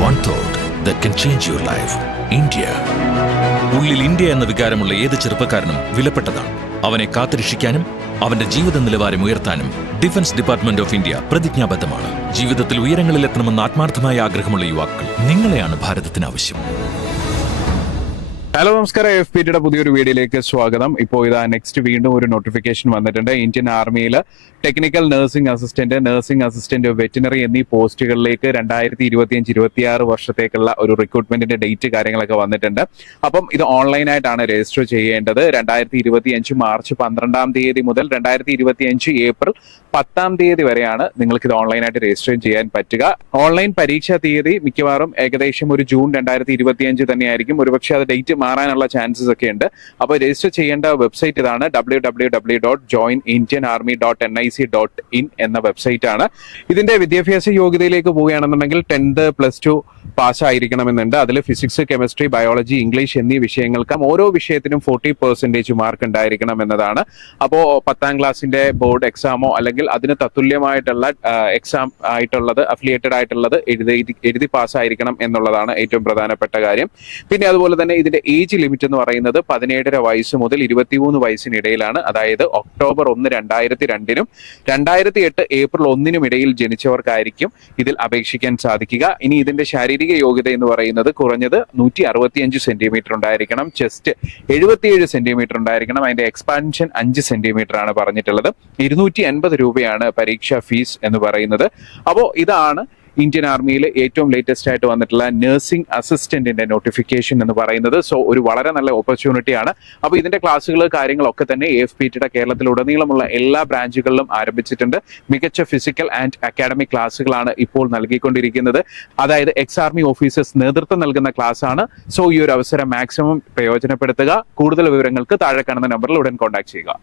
one thought that can change your life. India. ഉള്ളിൽ India എന്ന വികാരമുള്ള ഏത് ചെറുപ്പക്കാരനും വിലപ്പെട്ടതാണ് അവനെ കാത്തുരക്ഷിക്കാനും അവന്റെ ജീവിത നിലവാരം ഉയർത്താനും ഡിഫൻസ് ഡിപ്പാർട്ട്മെന്റ് ഓഫ് ഇന്ത്യ പ്രതിജ്ഞാബദ്ധമാണ് ജീവിതത്തിൽ ഉയരങ്ങളിലെത്തണമെന്ന് ആത്മാർത്ഥമായ ആഗ്രഹമുള്ള യുവാക്കൾ നിങ്ങളെയാണ് ഭാരതത്തിന് ആവശ്യം ഹലോ നമസ്കാരം. എഫ് പി ടിയുടെ പുതിയൊരു വീഡിയോയിലേക്ക് സ്വാഗതം. ഇപ്പോൾ ഇതാ നെക്സ്റ്റ് വീണ്ടും ഒരു നോട്ടിഫിക്കേഷൻ വന്നിട്ടുണ്ട്. ഇന്ത്യൻ ആർമിയിൽ technical nursing assistant nursing assistant veterinary എന്നീ പോസ്റ്റുകളിലേക്ക് രണ്ടായിരത്തി ഇരുപത്തിയഞ്ച് ഇരുപത്തിയാറ് വർഷത്തേക്കുള്ള ഒരു റിക്രൂട്ട്മെന്റിന്റെ ഡേറ്റ് കാര്യങ്ങളൊക്കെ വന്നിട്ടുണ്ട്. അപ്പം ഇത് ഓൺലൈനായിട്ടാണ് രജിസ്റ്റർ ചെയ്യേണ്ടത്. രണ്ടായിരത്തി ഇരുപത്തിയഞ്ച് മാർച്ച് പന്ത്രണ്ടാം തീയതി മുതൽ രണ്ടായിരത്തി ഇരുപത്തിയഞ്ച് ഏപ്രിൽ പത്താം തീയതി വരെയാണ് നിങ്ങൾക്ക് ഇത് ഓൺലൈനായിട്ട് രജിസ്റ്റർ ചെയ്യാൻ പറ്റുക. ഓൺലൈൻ പരീക്ഷാ തീയതി മിക്കവാറും ഏകദേശം ഒരു ജൂൺ രണ്ടായിരത്തി ഇരുപത്തിയഞ്ച് തന്നെയായിരിക്കും. ഒരുപക്ഷെ അത് ഡേറ്റ് മാറാനുള്ള ചാൻസസ് ഒക്കെ ഉണ്ട്. അപ്പോൾ രജിസ്റ്റർ ചെയ്യേണ്ട വെബ്സൈറ്റ് ഇതാണ് W W W dot join Indian army dot N I C dot in എന്ന വെബ്സൈറ്റ് ആണ്. ഇതിന്റെ വിദ്യാഭ്യാസ യോഗ്യതയിലേക്ക് പോവുകയാണെന്നുണ്ടെങ്കിൽ ടെൻത്ത് പ്ലസ് ടു പാസ്സായിരിക്കണമെന്നുണ്ട്. അതിൽ ഫിസിക്സ് കെമിസ്ട്രി ബയോളജി ഇംഗ്ലീഷ് എന്നീ വിഷയങ്ങൾക്ക് ഓരോ വിഷയത്തിനും ഫോർട്ടി പെർസെന്റേജ് മാർക്ക് ഉണ്ടായിരിക്കണം എന്നതാണ്. അപ്പോൾ പത്താം ക്ലാസ്സിന്റെ ബോർഡ് എക്സാമോ അല്ലെങ്കിൽ അതിന് തത്തുല്യമായിട്ടുള്ള എക്സാം ആയിട്ടുള്ളത് അഫിലിയേറ്റഡ് ആയിട്ടുള്ളത് എഴുതി എഴുതി പാസ്സായിരിക്കണം എന്നുള്ളതാണ് ഏറ്റവും പ്രധാനപ്പെട്ട കാര്യം. പിന്നെ അതുപോലെ തന്നെ ഇതിന്റെ ഏജ് ലിമിറ്റ് എന്ന് പറയുന്നത് പതിനേഴര വയസ്സ് മുതൽ ഇരുപത്തിമൂന്ന് വയസ്സിനിടയിലാണ്. അതായത് ഒക്ടോബർ ഒന്ന് രണ്ടായിരത്തി രണ്ടിനും രണ്ടായിരത്തി എട്ട് ഏപ്രിൽ ഒന്നിനും ഇടയിൽ ജനിച്ചവർക്കായിരിക്കും ഇതിൽ അപേക്ഷിക്കാൻ സാധിക്കുക. ഇനി ഇതിന്റെ ശാരീരിക യോഗ്യത എന്ന് പറയുന്നത് കുറഞ്ഞത് നൂറ്റി അറുപത്തിയഞ്ച് സെന്റിമീറ്റർ ഉണ്ടായിരിക്കണം. ചെസ്റ്റ് എഴുപത്തിയേഴ് സെന്റിമീറ്റർ ഉണ്ടായിരിക്കണം. അതിന്റെ എക്സ്പാൻഷൻ അഞ്ച് സെന്റിമീറ്റർ ആണ് പറഞ്ഞിട്ടുള്ളത്. ഇരുന്നൂറ്റി അൻപത് രൂപയാണ് പരീക്ഷാ ഫീസ് എന്ന് പറയുന്നത്. അപ്പോൾ ഇതാണ് ഇന്ത്യൻ ആർമിയിൽ ഏറ്റവും ലേറ്റസ്റ്റ് ആയിട്ട് വന്നിട്ടുള്ള നഴ്സിംഗ് അസിസ്റ്റന്റിന്റെ നോട്ടിഫിക്കേഷൻ എന്ന് പറയുന്നത്. സോ ഒരു വളരെ നല്ല ഓപ്പർച്യൂണിറ്റി ആണ്. അപ്പോൾ ഇതിന്റെ ക്ലാസ്സുകൾ കാര്യങ്ങളൊക്കെ തന്നെ എഫ് പി ടിയുടെ കേരളത്തിലുടനീളമുള്ള എല്ലാ ബ്രാഞ്ചുകളിലും ആരംഭിച്ചിട്ടുണ്ട്. മികച്ച ഫിസിക്കൽ ആൻഡ് അക്കാഡമിക് ക്ലാസ്സുകളാണ് ഇപ്പോൾ നൽകിക്കൊണ്ടിരിക്കുന്നത്. അതായത് എക്സ് ആർമി ഓഫീസേഴ്സ് നേതൃത്വം നൽകുന്ന ക്ലാസ് ആണ് സോ ഈ ഒരു അവസരം മാക്സിമം പ്രയോജനപ്പെടുത്തുക. കൂടുതൽ വിവരങ്ങൾക്ക് താഴെ കാണുന്ന നമ്പറിൽ ഉടൻ കോൺടാക്ട് ചെയ്യുക.